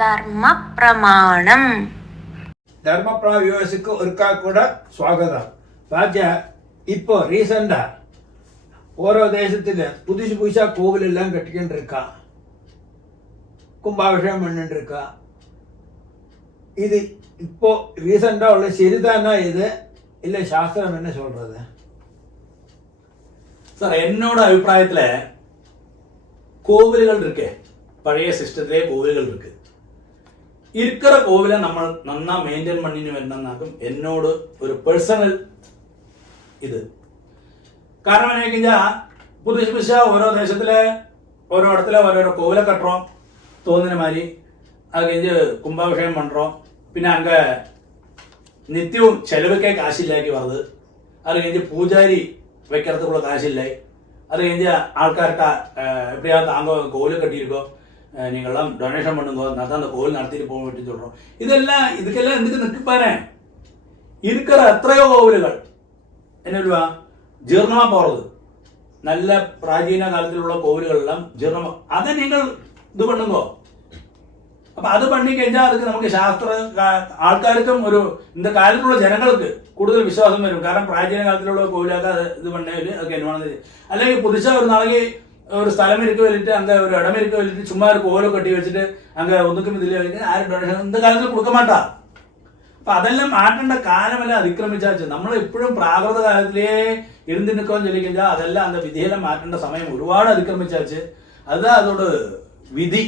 ധർമ്മ പ്രമാണം. ധർമ്മപ്രമാണ വ്യൂവേഴ്സിക്ക് ഒരിക്കൽ കൂടെ സ്വാഗതം. பாத்தியா இப்போ ரீசெண்டா ஓரோ தேசத்துல புதுசு புதுசா கோவில் எல்லாம் கட்டிக்கிட்டு இருக்கா, கும்பாபிஷேகம் பண்ணிட்டு இருக்கா. இது இப்போ ரீசெண்டா உள்ள சரிதானா இது, இல்ல சாஸ்திரம் என்ன சொல்றது? சார், என்னோட அபிப்பிராயத்துல கோவில்கள் இருக்கு, பழைய சிஸ்டத்திலே கோவில்கள் இருக்கு. இருக்கிற கோவிலை நம்ம நன்னா மெயின்டைன் பண்ணின்னு வரணும்னாக்கும் என்னோட ஒரு பர்சனல் இது. കാരണം என்ன கேஞ்சா புதுசு புதுசா ஓரோ தேசத்துல ஓரோ இடத்துல ஓரோ கோவிலை கட்டுறோம் தோணுன மாதிரி. அது கழிஞ்சு கும்பாபிஷேகம் பண்றோம். പിന്നെ அங்க നിത്യവും ചെലവൊക്കെ കാശില്ലാക്കി വരുന്നത്. அது கழிஞ்சு பூஜாரி வைக்கிறதுக்குள்ள காசில்லை. அது கழிஞ்சு ஆൾക്കാர்ட்ட எப்படியா தாங்க கோவில் கட்டியிருக்கோம், நீங்கள்லாம் டொனேஷன் பண்ணுங்க, நான் தான் அந்த கோவில் நடத்திட்டு போக வேண்டின்னு சொல்றோம். இதுக்கெல்லாம் எதுக்கு நிற்கப்பாரு? இருக்கிற எത്രയോ கோவில்கள் என்ன ஜீர்ணமா போறது. நல்ல பிராச்சீன காலத்திലുള്ള கோவில்கள் எல்லாம் ஜீர்ணமா, அதை நீங்கள் ഇത് பண்ணுங்க. അപ്പൊ അത് பண்ணி കഴിഞ്ഞാൽ அதுக்கு നമുക്ക് ശാസ്ത്ര ആൾക്കാർക്കും ഒരു இந்த കാലത്തുള്ള ജനങ്ങൾക്ക് കൂടുതൽ വിശ്വാസം വരും. കാരണം പ്രാചീന കാലത്തിലുള്ള കോവിലൊക്കെ ഇത് பண்ணേല് ഒക്കെ என்னவானது. അല്ലെങ്കിൽ പുതുശാ ഒരു നാളെ ஒரு സ്ഥലം இருக்க வேண்டிட்டு அங்க ஒரு இடம் இருக்க வேண்டிட்டு சும்மா ஒரு கோவிலை கட்டி வச்சுட்டு அங்க ஒன்றுக்கும் ഇതിൽ ആരും ഡൊണേഷൻ இந்த കാലത്തിൽ കൊടുക്ക മാട്ടാ. അപ്പൊ അതെല്ലാം മാറ്റേണ്ട കാലമെല്ലാം അതിക്രമിച്ചാச்சு. നമ്മൾ എപ്പോഴും പ്രാകൃത കാലത്തിലേ ഇരുന്ന് നിൽക്കുമെന്ന് ചൊല്ലിക്കഴിഞ്ഞാൽ അതെല്ലാം அந்த വിധിയെല്ലാം മാറ്റേണ്ട സമയം ഒരുപാട് അതിക്രമിച്ചാச்சு. அதுதான் அதோட விதி.